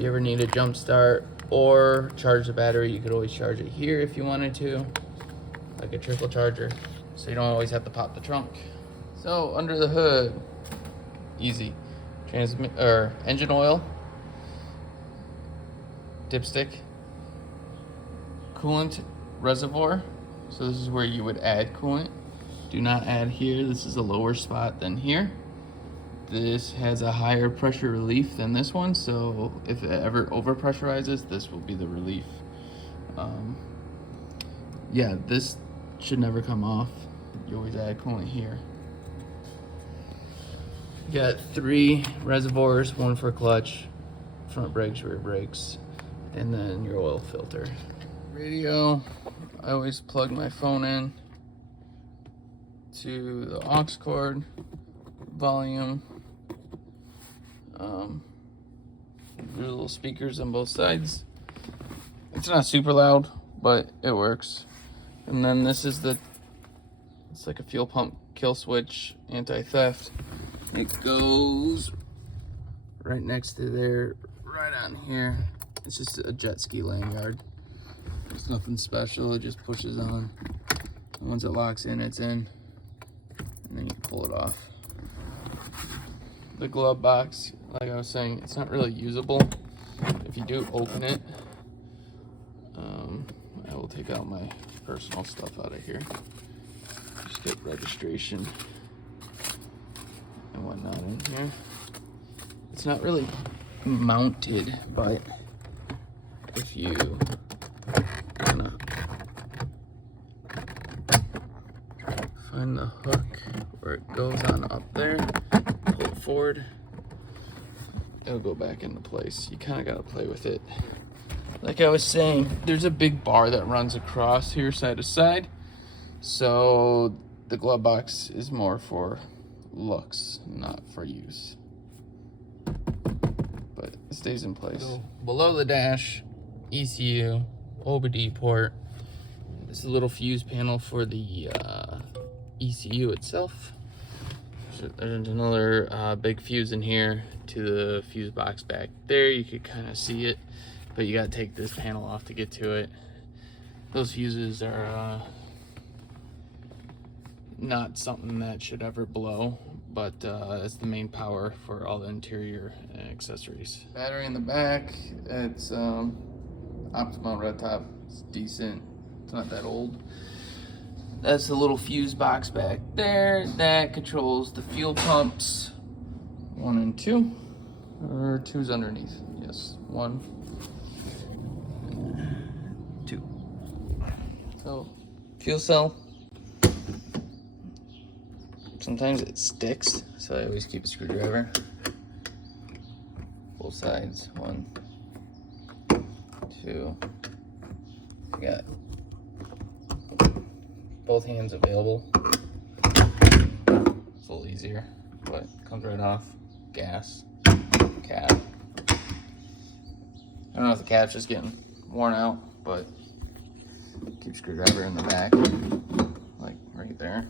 you ever need a jump start or charge the battery, you could always charge it here if you wanted to, like a trickle charger, so you don't always have to pop the trunk. So under the hood, easy. Engine oil, dipstick, coolant reservoir. So this is where you would add coolant. Do not add here. This is a lower spot than here. This has a higher pressure relief than this one, so if it ever over pressurizes, this will be the relief. Yeah, this should never come off. You always add coolant here. You got 3 reservoirs, one for clutch, front brakes, rear brakes, and then your oil filter. Radio, I always plug my phone in to the aux cord, volume. There's little speakers on both sides. It's not super loud, but it works. And then this is it's like a fuel pump kill switch, anti-theft. It goes right next to there, right on here. It's just a jet ski lanyard. It's nothing special, it just pushes on. And once it locks in, it's in. And then you can pull it off. The glove box, like I was saying, it's not really usable. If you do open it, I will take out my personal stuff out of here. Just get registration and whatnot in here. It's not really mounted, but if you kinda find the hook where it goes on up there, pull it forward, it'll go back into place. You kind of got to play with it. Like I was saying, there's a big bar that runs across here side to side, so the glove box is more for looks, not for use, but it stays in place. So below the dash, ECU, OBD port. This is a little fuse panel for the ECU itself. There's another big fuse in here to the fuse box back there. You could kind of see it, but you got to take this panel off to get to it. Those fuses are not something that should ever blow, but it's the main power for all the interior accessories. Battery in the back, it's Optima red top. It's decent. It's not that old. That's the little fuse box back there. That controls the fuel pumps 1 and 2, or 2's underneath. Yes, 1, 2. So, fuel cell. Sometimes it sticks, so I always keep a screwdriver. Both sides. 1, 2. You got both hands available. It's a little easier, but it comes right off. Gas, cap. I don't know if the cap's just getting worn out, but keep screwdriver in the back, like right there,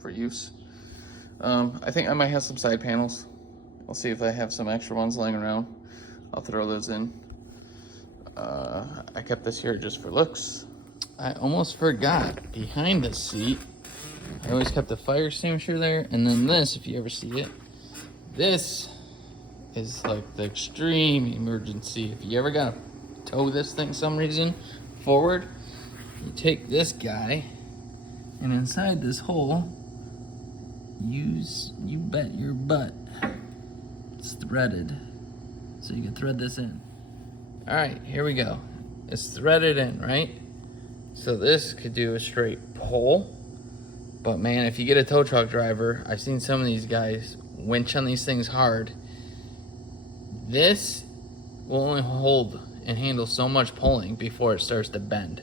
for use. I think I might have some side panels. I'll see if I have some extra ones laying around. I'll throw those in. I kept this here just for looks. I almost forgot, behind this seat, I always kept the fire extinguisher there, and then this, if you ever see it, this is like the extreme emergency. If you ever gotta tow this thing some reason forward, you take this guy, and inside this hole, you bet your butt, it's threaded, so you can thread this in. All right, here we go. It's threaded in, right? So this could do a straight pull, but man, if you get a tow truck driver, I've seen some of these guys winch on these things hard. This will only hold and handle so much pulling before it starts to bend.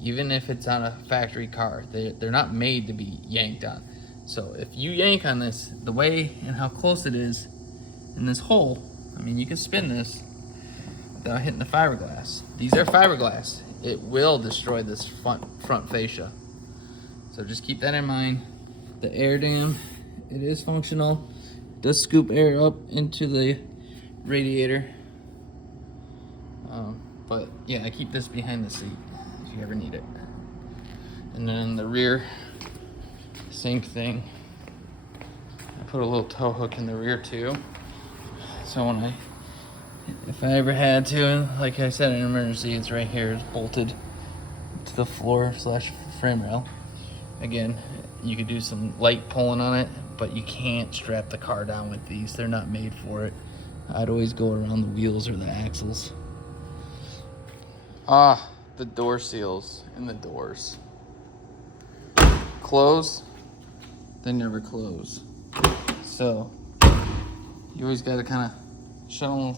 Even if it's on a factory car, they're not made to be yanked on. So if you yank on this, the way and how close it is in this hole, I mean, you can spin this without hitting the fiberglass. These are fiberglass. It will destroy this front fascia. So just keep that in mind. The air dam, it is functional. It does scoop air up into the radiator. But yeah, I keep this behind the seat if you ever need it. And then the rear, same thing. I put a little tow hook in the rear too. So if I ever had to, like I said, in an emergency, it's right here. It's bolted to the floor / frame rail. Again, you could do some light pulling on it, but you can't strap the car down with these. They're not made for it. I'd always go around the wheels or the axles. The door seals in the doors. Close, they never close. So you always got to kind of shut them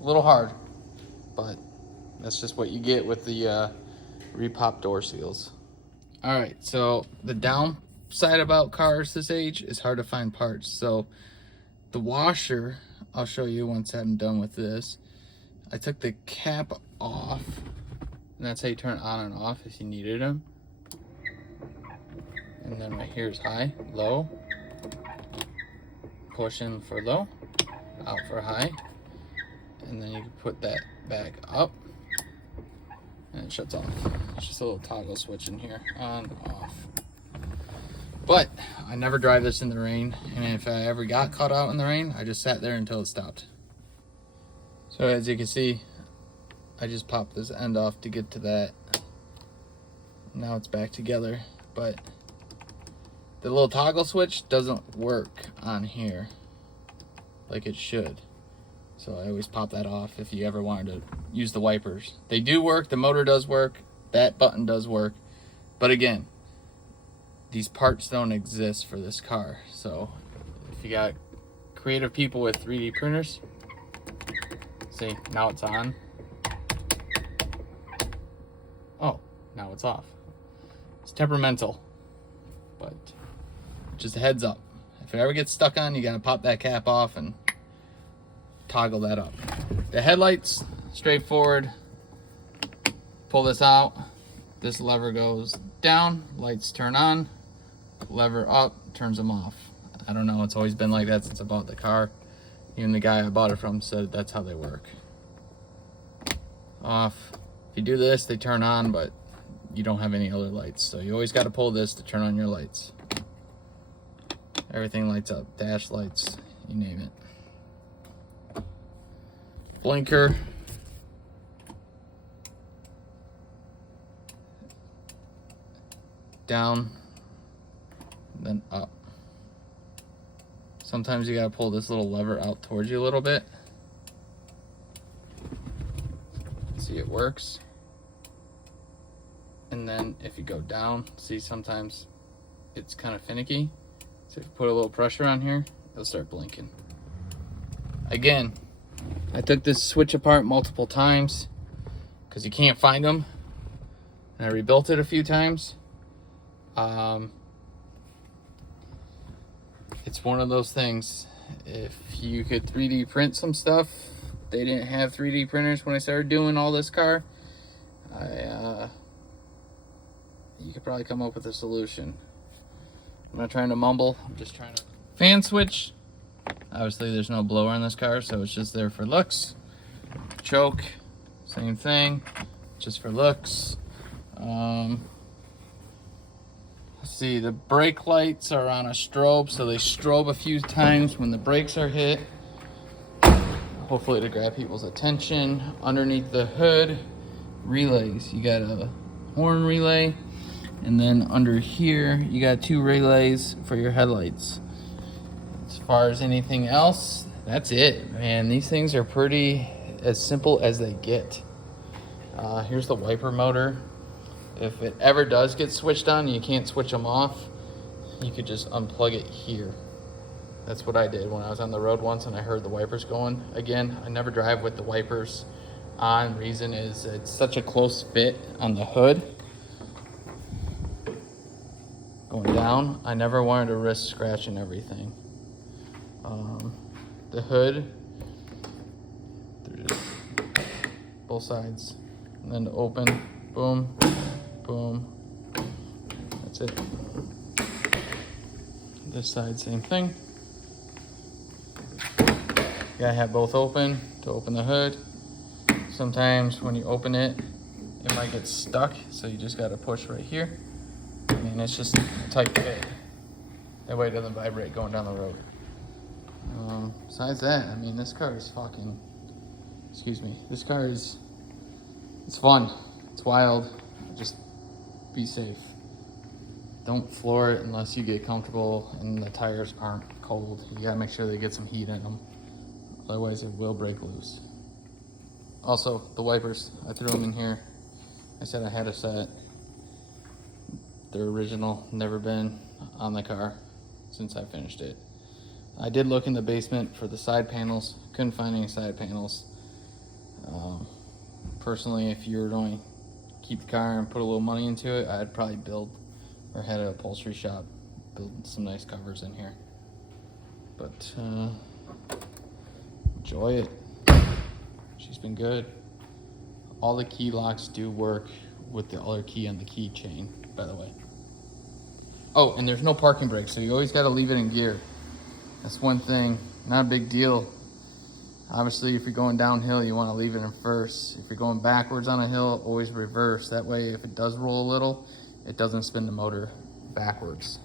a little hard, but that's just what you get with the repop door seals. All right, so the downside about cars this age is hard to find parts. So the washer, I'll show you once I'm done with this. I took the cap off, and that's how you turn it on and off if you needed them. And then right here is high, low. Push in for low, out for high. And then you can put that back up, and it shuts off. It's just a little toggle switch in here, on, off. But I never drive this in the rain, and if I ever got caught out in the rain, I just sat there until it stopped. So as you can see, I just popped this end off to get to that. Now it's back together, but the little toggle switch doesn't work on here like it should. So I always pop that off if you ever wanted to use the wipers. They do work, the motor does work, that button does work. But again, these parts don't exist for this car. So if you got creative people with 3D printers, see, now it's on. Oh, now it's off. It's temperamental, but just a heads up. If it ever gets stuck on, you gotta pop that cap off and toggle that up. The headlights, straightforward. Pull this out. This lever goes down, lights turn on. Lever up, turns them off. I don't know, it's always been like that since I bought the car. Even the guy I bought it from said that's how they work. Off. If you do this, they turn on, but you don't have any other lights. So you always gotta pull this to turn on your lights. Everything lights up, dash lights, you name it. Blinker. Down, then up. Sometimes you gotta pull this little lever out towards you a little bit. See, it works. And then if you go down, see, sometimes it's kind of finicky. So if you put a little pressure on here, it'll start blinking. Again, I took this switch apart multiple times because you can't find them. And I rebuilt it a few times. It's one of those things. If you could 3D print some stuff, they didn't have 3D printers when I started doing all this car. You could probably come up with a solution. I'm not trying to mumble, I'm just trying to... Fan switch. Obviously there's no blower on this car, so it's just there for looks. Choke, same thing, just for looks. Let's see, the brake lights are on a strobe, so they strobe a few times when the brakes are hit. Hopefully to grab people's attention. Underneath the hood, relays. You got a horn relay, and then under here, you got 2 relays for your headlights. As far as anything else, that's it, man. These things are pretty as simple as they get. Here's the wiper motor. If it ever does get switched on, you can't switch them off, you could just unplug it here. That's what I did when I was on the road once and I heard the wipers going. Again, I never drive with the wipers on. Reason is it's such a close fit on the hood. Going down, I never wanted to risk scratching everything. The hood, both sides, and then to open, boom, boom, that's it. This side, same thing. You gotta have both open to open the hood. sometimes when you open it, it might get stuck, so you just gotta push right here. And it's just a tight fit. That way it doesn't vibrate going down the road. Besides that, I mean, this car is fucking, excuse me, this car is, it's fun, it's wild, just be safe. Don't floor it unless you get comfortable and the tires aren't cold. You gotta make sure they get some heat in them, otherwise it will break loose. Also, the wipers, I threw them in here. I said I had a set. They're original, never been on the car since I finished it. I did look in the basement for the side panels, couldn't find any side panels. Personally, if you were going to keep the car and put a little money into it, I'd probably build or head an upholstery shop, build some nice covers in here. But enjoy it. She's been good. All the key locks do work with the other key on the keychain, by the way. Oh, and there's no parking brakes, so you always got to leave it in gear. That's one thing, not a big deal. Obviously, if you're going downhill, you want to leave it in first. If you're going backwards on a hill, always reverse. That way, if it does roll a little, it doesn't spin the motor backwards.